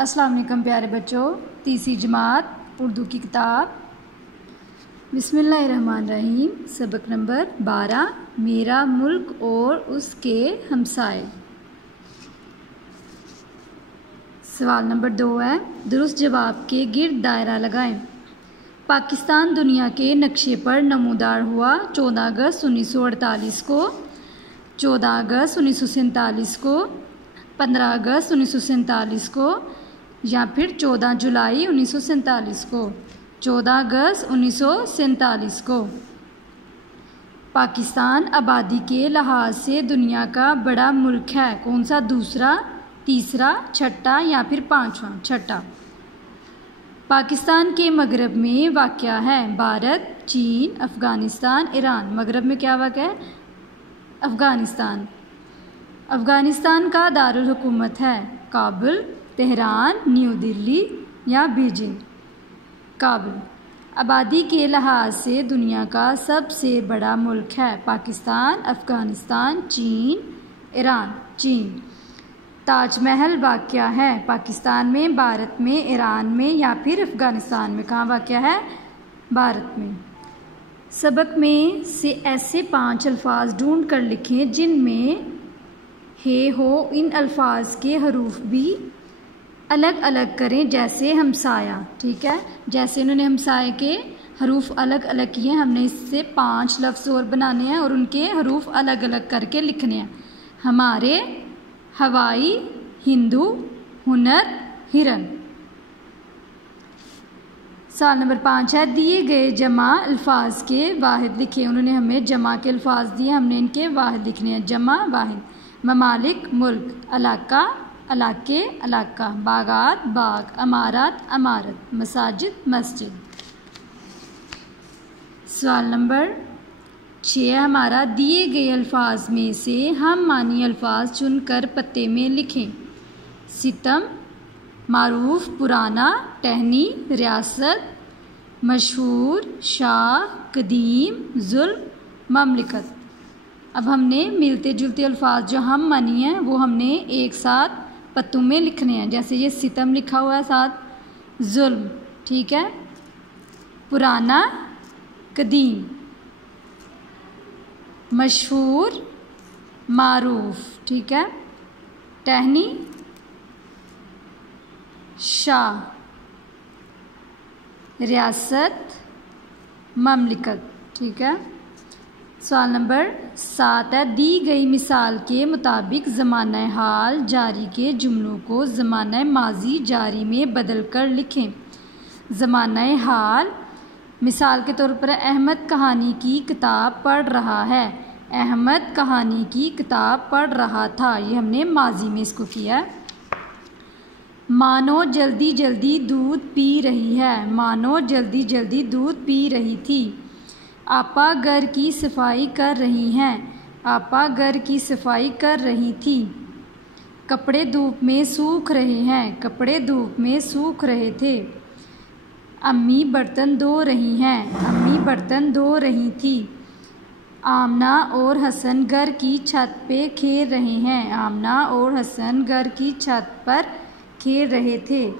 السلام علیکم پیارے بچوں، تیسری جماعت اردو کی کتاب بسم اللہ الرحمن الرحیم، سبق نمبر 12 میرا ملک اور اس کے ہمسائے۔ سوال نمبر 2 ہے، درست جواب کے گرد دائرہ لگائیں۔ پاکستان دنیا کے نقشے پر نمودار ہوا 14 اگست 1948 کو، 14 اگست 1947 کو، 15 اگست 1947 کو یا پھر 14 جولائی 1947 کو، 14 اگست 1947 کو۔ پاکستان آبادی کے لحاظ سے دنیا کا بڑا ملک ہے، کون سا؟ دوسرا، تیسرا، چھٹا یا پھر پانچواں؟ چھٹا۔ پاکستان کے مغرب میں واقع ہے بھارت، چین، افغانستان، ایران۔ مغرب میں کیا واقع ہے؟ افغانستان۔ افغانستان کا دارالحکومت ہے کابل، تہران، نیو دلی یا بیجنگ؟ کابل۔ آبادی کے لحاظ سے دنیا کا سب سے بڑا ملک ہے پاکستان، افغانستان، چین، ایران۔ چین۔ تاج محل واقع ہے پاکستان میں، بھارت میں، ایران میں یا پھر افغانستان میں؟ کہاں واقع ہے؟ بھارت میں۔ سبق میں سے ایسے 5 الفاظ ڈھونڈ کر لکھیں جن میں ہے ہو ان الفاظ کے حروف بھی الگ الگ کریں، جیسے ہمسایہ۔ ٹھیک ہے، جیسے انہوں نے ہمسایہ کے حروف الگ الگ کیے، ہم نے اس سے 5 لفظ اور بنانے ہیں اور ان کے حروف الگ الگ کر کے لکھنے ہیں۔ ہمارے، ہوائی، ہندو، ہنر، ہرن۔ سوال نمبر 5 ہے، دیے گئے جمع الفاظ کے واحد لکھیں۔ انہوں نے ہمیں جمع کے الفاظ دیے، ہم نے ان کے واحد لکھنے ہیں۔ جمع واحد، ممالک ملک، علاقہ علاقے علاقہ، باغات باغ، عمارات عمارت، مساجد مسجد۔ سوال نمبر 6 ہمارا، دیے گئے الفاظ میں سے ہم معنی الفاظ چن کر پتے میں لکھیں۔ ستم، معروف، پرانا، ٹہنی، ریاست، مشہور، شاہ، قدیم، ظلم، مملکت۔ اب ہم نے ملتے جلتے الفاظ جو ہم معنی ہیں وہ ہم نے ایک ساتھ پتوں میں لکھنے ہیں، جیسے یہ ستم لکھا ہوا ہے ساتھ ظلم۔ ٹھیک ہے، پرانا، قدیم، مشہور، معروف۔ ٹھیک ہے، ٹہنی، شاہ، ریاست، مملکت۔ ٹھیک ہے۔ سوال نمبر 7 ہے، دی گئی مثال کے مطابق زمانہ حال جاری کے جملوں کو زمانہ ماضی جاری میں بدل کر لکھیں۔ زمانہ حال، مثال کے طور پر احمد کہانی کی کتاب پڑھ رہا ہے، احمد کہانی کی کتاب پڑھ رہا تھا، یہ ہم نے ماضی میں اس کو کیا ہے۔ مانو جلدی جلدی دودھ پی رہی ہے، مانو جلدی جلدی دودھ پی رہی تھی۔ آپا گھر کی صفائی کر رہی ہیں، آپا گھر کی صفائی کر رہی تھی۔ کپڑے دھوپ میں سوکھ رہے ہیں، کپڑے دھوپ میں سوکھ رہے تھے۔ امی برتن دھو رہی ہیں، امی برتن دھو رہی تھی۔ آمنہ اور حسن گھر کی چھت پہ کھیل رہے ہیں، آمنہ اور حسن گھر کی چھت پر کھیل رہے تھے۔